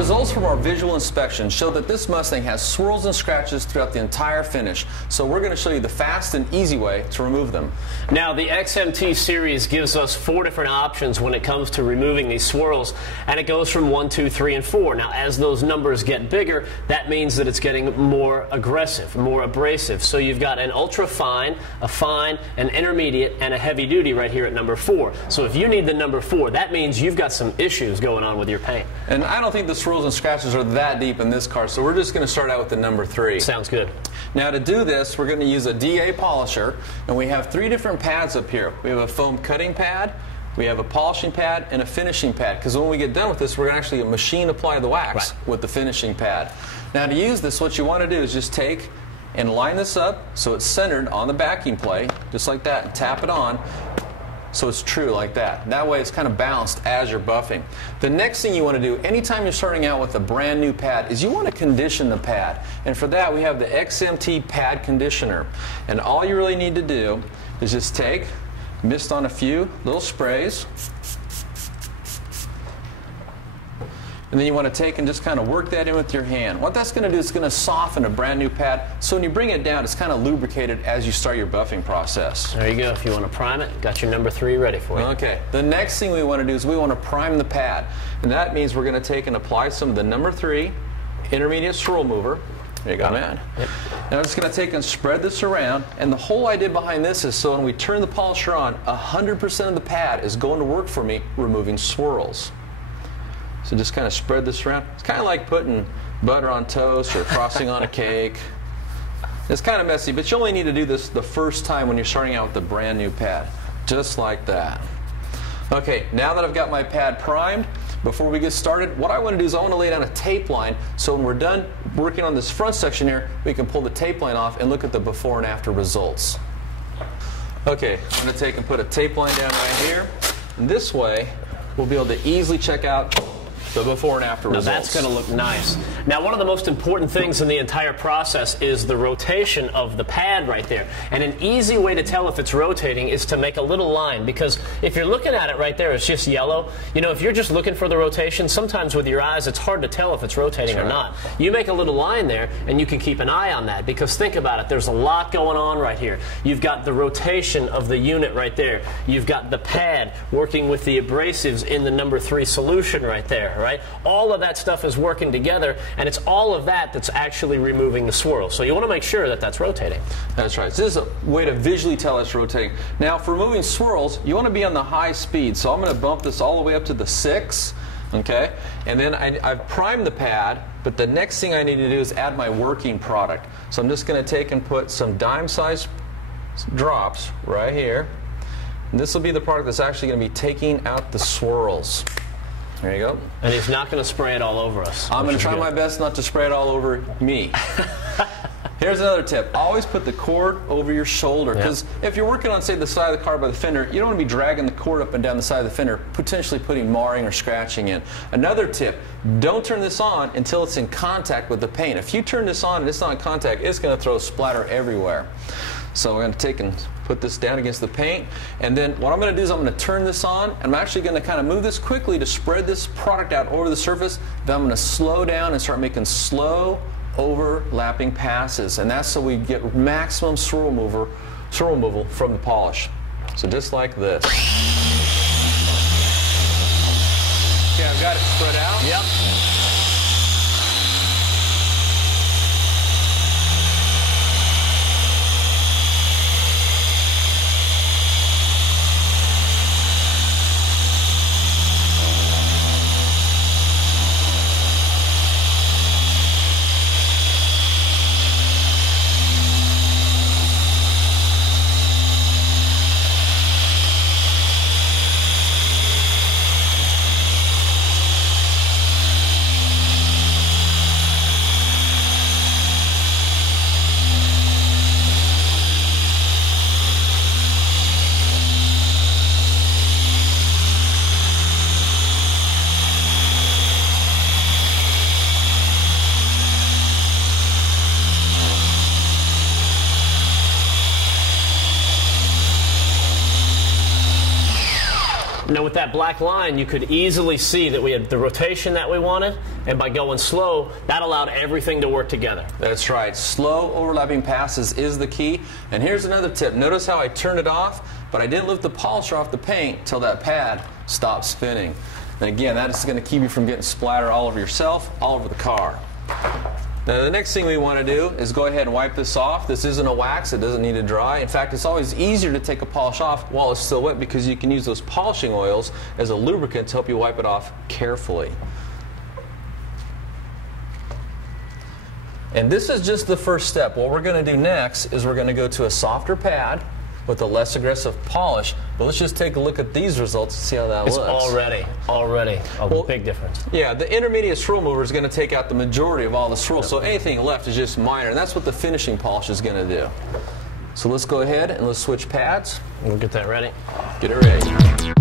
results from our visual inspection show that this Mustang has swirls and scratches throughout the entire finish, so we're going to show you the fast and easy way to remove them. Now, the XMT series gives us 4 different options when it comes to removing these swirls, and it goes from 1, 2, 3, and 4. Now, as those numbers get bigger, that means that it's getting more aggressive, more abrasive. So you've got an ultra fine, a fine, an intermediate, and a heavy duty right here at number 4. So if you need the number 4, that means you've got some issues going on with your paint. And I don't think the swirls and scratches are that deep in this car, so we're just going to start out with the number 3. Sounds good. Now to do this, we're going to use a DA polisher, and we have 3 different pads up here. We have a foam cutting pad, we have a polishing pad, and a finishing pad, because when we get done with this, we're going to actually machine apply the wax with the finishing pad. Now to use this, what you want to do is just take and line this up so it's centered on the backing plate, just like that, and tap it on. So it's true like that. That way it's kind of balanced as you're buffing. The next thing you want to do anytime you're starting out with a brand new pad is you want to condition the pad. And for that we have the XMT pad conditioner. And all you really need to do is just take, mist on a few little sprays. And then you want to take and just kind of work that in with your hand. What that's going to do is going to soften a brand new pad, so when you bring it down, it's kind of lubricated as you start your buffing process. There you go. If you want to prime it, got your number 3 ready for you. Okay. The next thing we want to do is we want to prime the pad. And that means we're going to take and apply some of the number 3 intermediate swirl mover. There you go, man. Yep. Now I'm just going to take and spread this around, and the whole idea behind this is so when we turn the polisher on, 100% of the pad is going to work for me removing swirls. So just kind of spread this around. It's kind of like putting butter on toast or frosting on a cake. It's kind of messy, but you only need to do this the first time when you're starting out with a brand new pad. Just like that. Okay, now that I've got my pad primed, before we get started, what I want to do is I want to lay down a tape line so when we're done working on this front section here, we can pull the tape line off and look at the before and after results. Okay, I'm going to take and put a tape line down right here. And this way, we'll be able to easily check out the before and after results. Now that's going to look nice. Now one of the most important things in the entire process is the rotation of the pad right there. And an easy way to tell if it's rotating is to make a little line, because if you're looking at it right there, it's just yellow. You know, if you're just looking for the rotation, sometimes with your eyes it's hard to tell if it's rotating or not. You make a little line there and you can keep an eye on that, because think about it, there's a lot going on right here. You've got the rotation of the unit right there. You've got the pad working with the abrasives in the number 3 solution right there. Right? All of that stuff is working together, and it's all of that that's actually removing the swirl. So you want to make sure that that's rotating. That's right. So this is a way to visually tell it's rotating. Now for removing swirls, you want to be on the high speed. So I'm going to bump this all the way up to the 6. Okay? And then I've primed the pad, but the next thing I need to do is add my working product. So I'm just going to take and put some dime-sized drops right here. And this will be the product that's actually going to be taking out the swirls. There you go. And he's not going to spray it all over us. I'm going to try my best not to spray it all over me. Here's another tip. Always put the cord over your shoulder, because if you're working on, say, the side of the car by the fender, you don't want to be dragging the cord up and down the side of the fender, potentially putting marring or scratching in. Another tip, don't turn this on until it's in contact with the paint. If you turn this on and it's not in contact, it's going to throw splatter everywhere. So we're going to take and put this down against the paint, and then what I'm going to do is I'm going to turn this on, and I'm actually going to kind of move this quickly to spread this product out over the surface. Then I'm going to slow down and start making slow overlapping passes, and that's so we get maximum swirl removal from the polish. So just like this. Okay, I've got it spread out. Yep. that black line, you could easily see that we had the rotation that we wanted, and by going slow, that allowed everything to work together. That's right. Slow overlapping passes is the key. And here's another tip. Notice how I turned it off, but I didn't lift the polisher off the paint till that pad stopped spinning. And again, that is going to keep you from getting splatter all over yourself, all over the car. Now the next thing we want to do is go ahead and wipe this off. This isn't a wax, it doesn't need to dry. In fact, it's always easier to take a polish off while it's still wet because you can use those polishing oils as a lubricant to help you wipe it off carefully. And this is just the first step. What we're going to do next is we're going to go to a softer pad with a less aggressive polish. But let's just take a look at these results and see how that looks. It's already a big difference. Yeah, the intermediate swirl mover is going to take out the majority of all the swirl, so anything left is just minor, and that's what the finishing polish is going to do. So let's go ahead and let's switch pads. We'll get that ready. Get it ready.